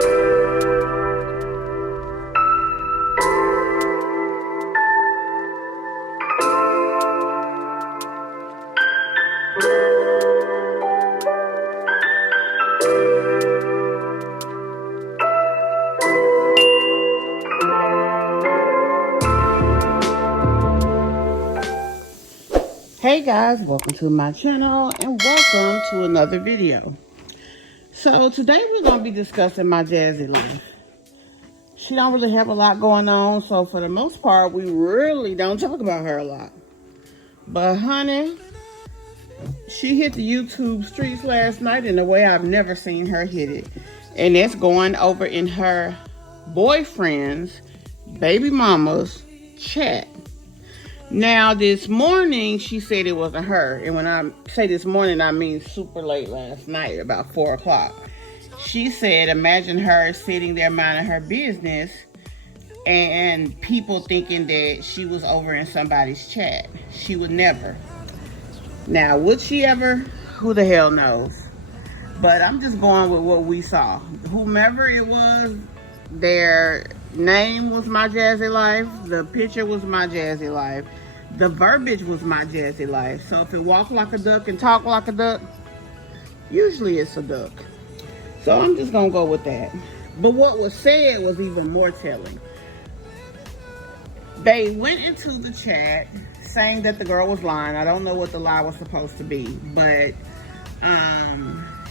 Hey guys, welcome to my channel and welcome to another video. So today we're going to be discussing my Jazzy Life. She don't really have a lot going on, so for the most part we really don't talk about her a lot. But honey, she hit the YouTube streets last night in a way I've never seen her hit it. And that's going over in her boyfriend's baby mama's chat. Now, this morning, she said it wasn't her. And when I say this morning, I mean super late last night, about 4 o'clock. She said, imagine her sitting there minding her business and people thinking that she was over in somebody's chat. She would never. Now, would she ever? Who the hell knows? But I'm just going with what we saw. Whomever it was, their name was My Jazzy Life. The picture was My Jazzy Life. The verbiage was My Jazzy Life. So if it walk like a duck and talk like a duck, usually it's a duck. So I'm just going to go with that. But what was said was even more telling. They went into the chat saying that the girl was lying. I don't know what the lie was supposed to be. But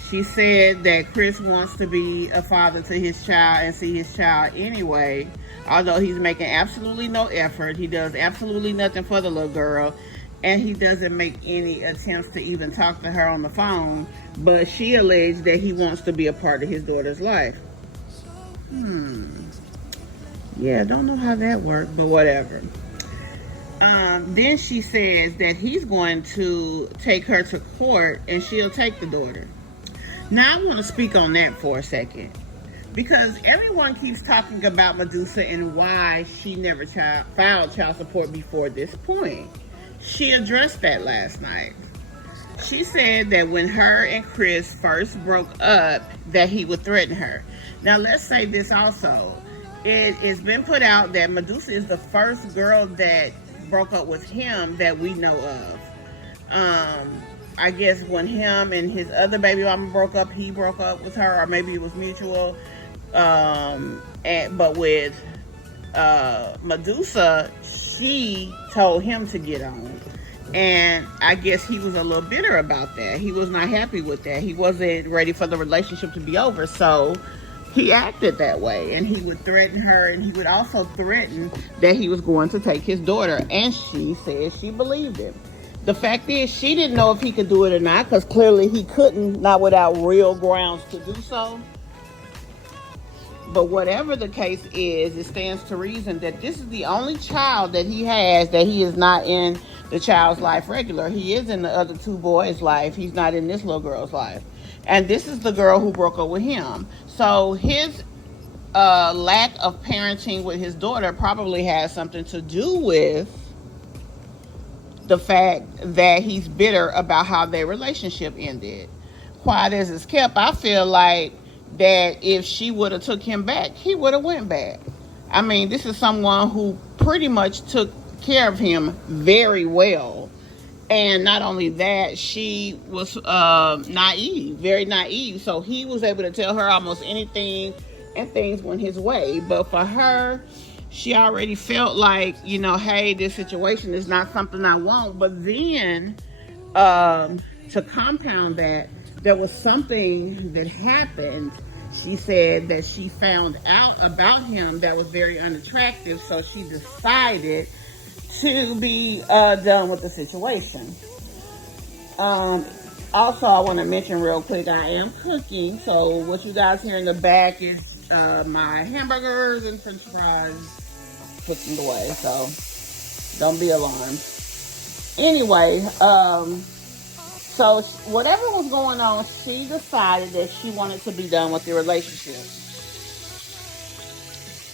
she said that Chris wants to be a father to his child and see his child anyway, although he's making absolutely no effort. He does absolutely nothing for the little girl, and he doesn't make any attempts to even talk to her on the phone, but she alleged that he wants to be a part of his daughter's life. Yeah, don't know how that worked, but whatever. Then she says that he's going to take her to court and she'll take the daughter. Now, I want to speak on that for a second, because everyone keeps talking about Medusa and why she never filed child support before this point. She addressed that last night. She said that when her and Chris first broke up, that he would threaten her. Now, let's say this also. It's been put out that Medusa is the first girl that broke up with him that we know of. I guess when him and his other baby mama broke up, he broke up with her, or maybe it was mutual. But with Medusa, she told him to get on. And I guess he was a little bitter about that. He was not happy with that. He wasn't ready for the relationship to be over. So he acted that way. And he would threaten her. And he would also threaten that he was going to take his daughter. And she said she believed him. The fact is, she didn't know if he could do it or not, because clearly he couldn't, not without real grounds to do so. But whatever the case is, it stands to reason that this is the only child that he has that he is not in the child's life regular. He is in the other two boys' life. He's not in this little girl's life. And this is the girl who broke up with him. So his lack of parenting with his daughter probably has something to do with the fact that he's bitter about how their relationship ended. Quiet as it's kept, I feel like that if she would have took him back, he would have went back. I mean, this is someone who pretty much took care of him very well. And not only that, she was naive, very naive. So he was able to tell her almost anything and things went his way. But for her, she already felt like, you know, hey, this situation is not something I want. But then to compound that, there was something that happened. She said that she found out about him that was very unattractive. So she decided to be done with the situation. Also, I want to mention real quick, I am cooking. So what you guys hear in the back is my hamburgers and french fries. Put them away, so don't be alarmed. Anyway, so whatever was going on, she decided that she wanted to be done with the relationship.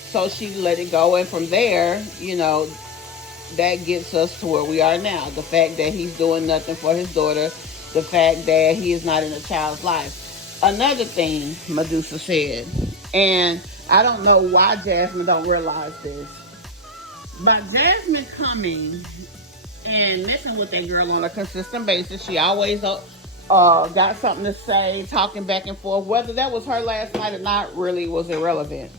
So she let it go, and from there, you know, that gets us to where we are now. The fact that he's doing nothing for his daughter, the fact that he is not in a child's life. Another thing Medusa said, And I don't know why Jasmine don't realize this. By Jasmine coming and messing with that girl on a consistent basis, she always got something to say, talking back and forth. Whether that was her last night or not really was irrelevant,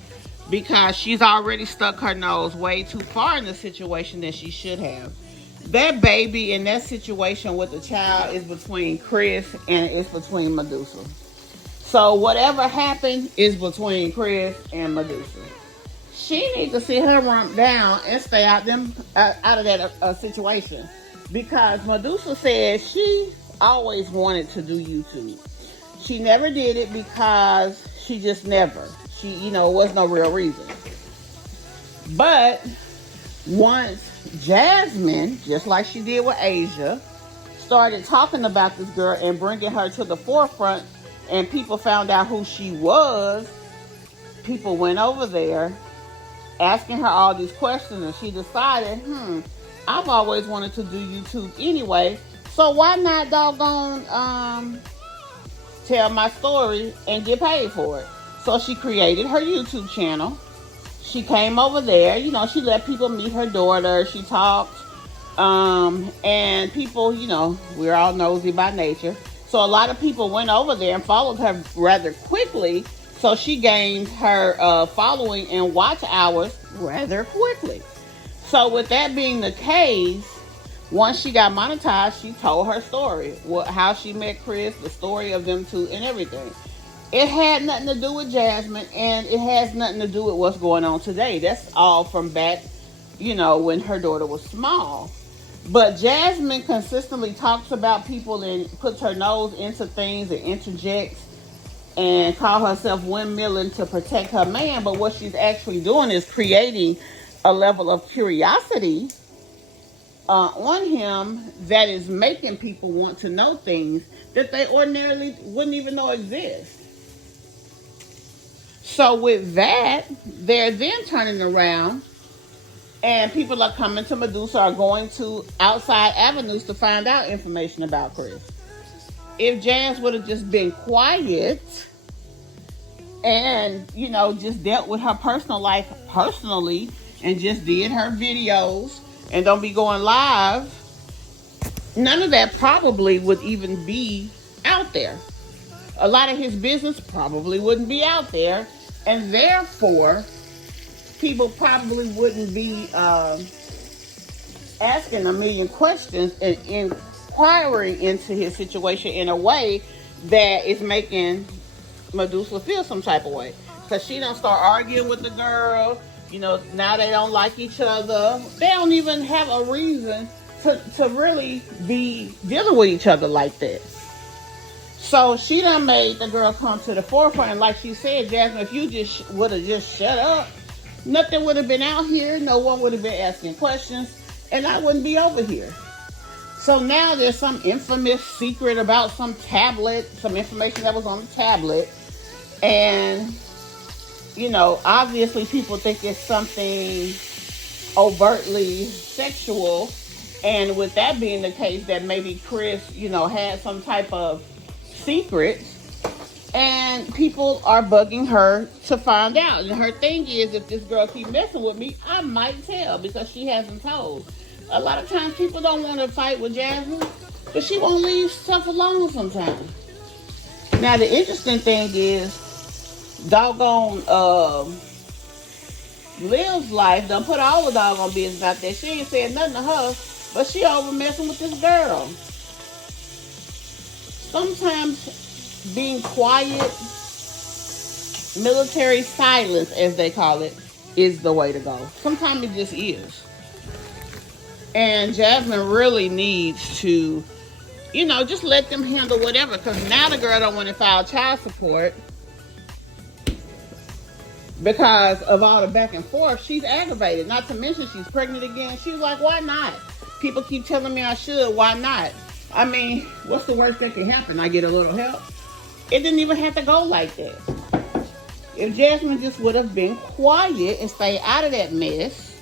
because she's already stuck her nose way too far in the situation than she should have. That baby in that situation with the child is between Chris and it's between Medusa. So whatever happened is between Chris and Medusa. She needs to sit her rump down and stay out of that situation, because Medusa said she always wanted to do YouTube. She never did it because she just never. Was no real reason. But once Jasmine, just like she did with Asia, started talking about this girl and bringing her to the forefront, and people found out who she was, people went over there asking her all these questions, and she decided, I've always wanted to do YouTube anyway, so why not doggone tell my story and get paid for it? So she created her YouTube channel. She came over there, she let people meet her daughter. She talked, and people, we're all nosy by nature. So a lot of people went over there and followed her rather quickly. So she gained her following and watch hours rather quickly. So with that being the case, once she got monetized, she told her story, how she met Chris, the story of them two, and everything. It had nothing to do with Jasmine, and it has nothing to do with what's going on today. That's all from back, when her daughter was small. But Jasmine consistently talks about people and puts her nose into things and interjects and call herself windmilling to protect her man. But what she's actually doing is creating a level of curiosity on him that is making people want to know things that they ordinarily wouldn't even know exist. So with that, they're then turning around and people are coming to Medusa, are going to outside avenues to find out information about Chris. If Jazz would have just been quiet and, just dealt with her personal life personally and just did her videos and don't be going live, none of that probably would even be out there. A lot of his business probably wouldn't be out there, and therefore people probably wouldn't be asking a million questions and inquiring into his situation in a way that is making Medusa feel some type of way. Because she don't start arguing with the girl. Now they don't like each other. They don't even have a reason to really be dealing with each other like that. So she done made the girl come to the forefront. And like she said, Jasmine, if you just would have just shut up, nothing would have been out here. No one would have been asking questions. And I wouldn't be over here. So now there's some infamous secret about some tablet, some information that was on the tablet. And, obviously people think it's something overtly sexual. And with that being the case, that maybe Chris, had some type of secret, and people are bugging her to find out. And her thing is, if this girl keep messing with me, I might tell, because she hasn't told. A lot of times people don't want to fight with Jasmine, but she won't leave stuff alone sometimes. Now the interesting thing is, doggone Liv's life done put all the doggone business out there. She ain't said nothing to her, but she over messing with this girl. Sometimes being quiet, military silence, as they call it, is the way to go. Sometimes it just is. And Jasmine really needs to, just let them handle whatever. Because now the girl don't want to file child support because of all the back and forth. She's aggravated. Not to mention she's pregnant again. She's like, why not? People keep telling me I should. Why not? I mean, what's the worst that can happen? I get a little help. It didn't even have to go like that. If Jasmine just would have been quiet and stayed out of that mess.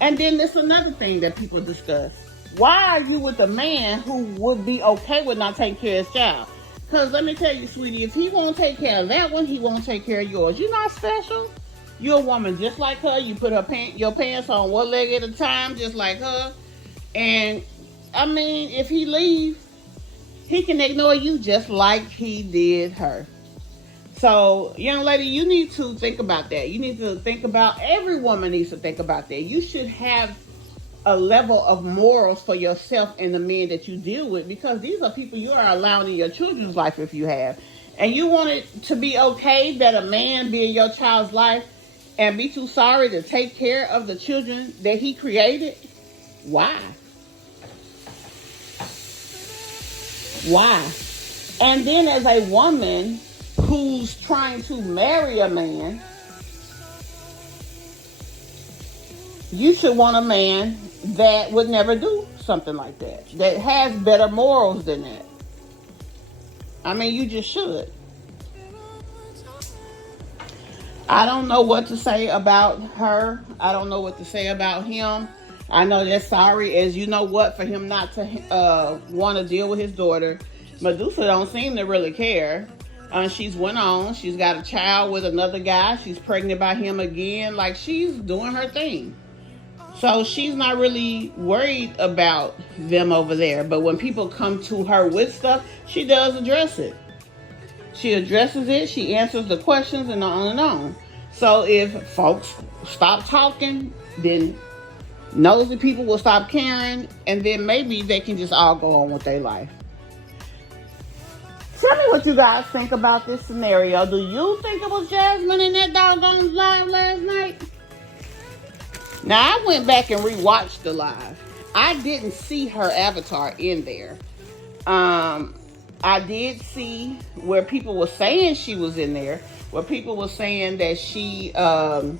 And then there's another thing that people discuss. Why are you with a man who would be okay with not taking care of his child? Because let me tell you, sweetie, if he won't take care of that one, he won't take care of yours. You're not special. You're a woman just like her. You put your pants on one leg at a time, just like her. And, I mean, if he leaves, he can ignore you just like he did her. So, young lady, you need to think about that. You need to think about, every woman needs to think about that. You should have a level of morals for yourself and the men that you deal with, because these are people you are allowing in your children's life if you have. And you want it to be okay that a man be in your child's life and be too sorry to take care of the children that he created? Why? Why? And then as a woman who's trying to marry a man, you should want a man that would never do something like that, that has better morals than that. I mean, you just should. I don't know what to say about her. I don't know what to say about him. I know they're sorry as you know what for him not to want to deal with his daughter. Medusa don't seem to really care. She's went on. She's got a child with another guy. She's pregnant by him again. Like, she's doing her thing. So she's not really worried about them over there. But when people come to her with stuff, she does address it. She addresses it. She answers the questions and on and on. So if folks stop talking, then nosy people will stop caring. And then maybe they can just all go on with their life. Tell me what you guys think about this scenario. Do you think it was Jasmine in that doggone live last night? Now, I went back and rewatched the live. I didn't see her avatar in there. I did see where people were saying she was in there, where people were saying that she, was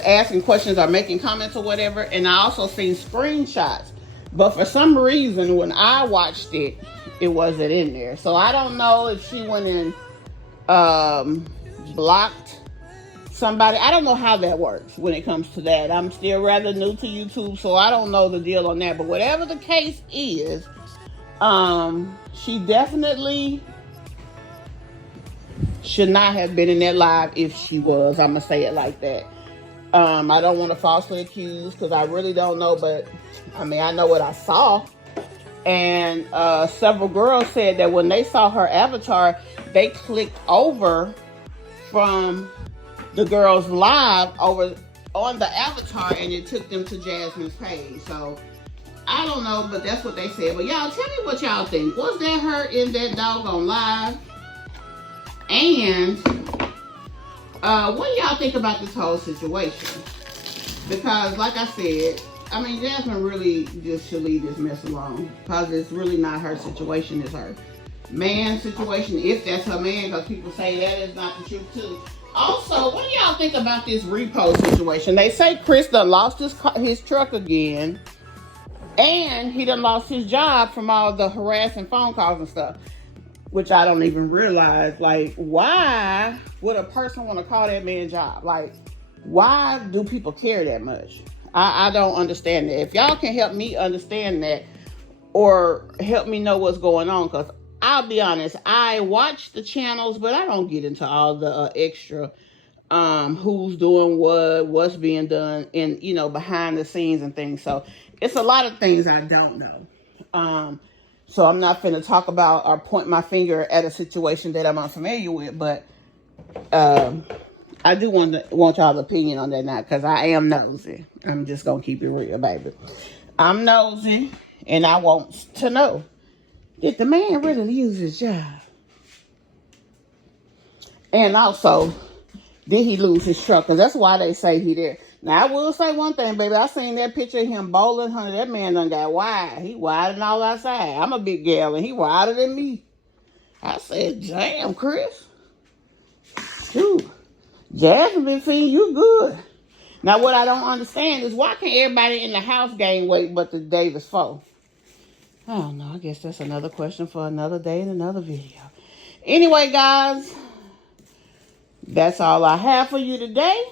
asking questions or making comments or whatever. And I also seen screenshots. But for some reason, when I watched it, it wasn't in there. So I don't know if she went and blocked somebody. I don't know how that works when it comes to that. I'm still rather new to YouTube, so I don't know the deal on that. But whatever the case is, she definitely should not have been in that live if she was. I'm going to say it like that. I don't want to falsely accuse because I really don't know, but I mean, I know what I saw. And several girls said that when they saw her avatar, they clicked over from the girl's live over on the avatar and it took them to Jasmine's page. So I don't know, but that's what they said. But y'all tell me what y'all think. Was that her in that doggone live? And what do y'all think about this whole situation? Because like I said, I mean, Jasmine really just should leave this mess alone, because it's really not her situation, it's her man's situation, if that's her man, because people say that is not the truth too. Also, what do y'all think about this repo situation? They say Chris done lost his truck again, and he done lost his job from all the harassing phone calls and stuff, which I don't even realize. Like, why would a person want to call that man job? Like, why do people care that much? I don't understand that. If y'all can help me understand that or help me know what's going on, because I'll be honest, I watch the channels, but I don't get into all the extra who's doing what's being done in, behind the scenes and things. So it's a lot of things I don't know. So I'm not finna talk about or point my finger at a situation that I'm unfamiliar with, but I do want y'all's opinion on that now, because I am nosy. I'm just going to keep it real, baby. I'm nosy, and I want to know, did the man really lose his job? And also, did he lose his truck? Because that's why they say he did. Now, I will say one thing, baby. I seen that picture of him bowling, honey. That man done got wide. He wide and all outside. I'm a big gal, and he wider than me. I said, damn, Chris. Shoot. Jasmine been seeing you good. Now, what I don't understand is why can't everybody in the house gain weight but the Davis foe? I don't know. I guess that's another question for another day in another video. Anyway, guys, that's all I have for you today.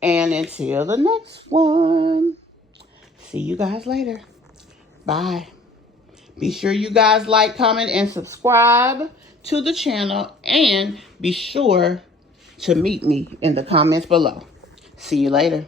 And until the next one, see you guys later. Bye. Be sure you guys like, comment, and subscribe to the channel. And be sure to meet me in the comments below. See you later.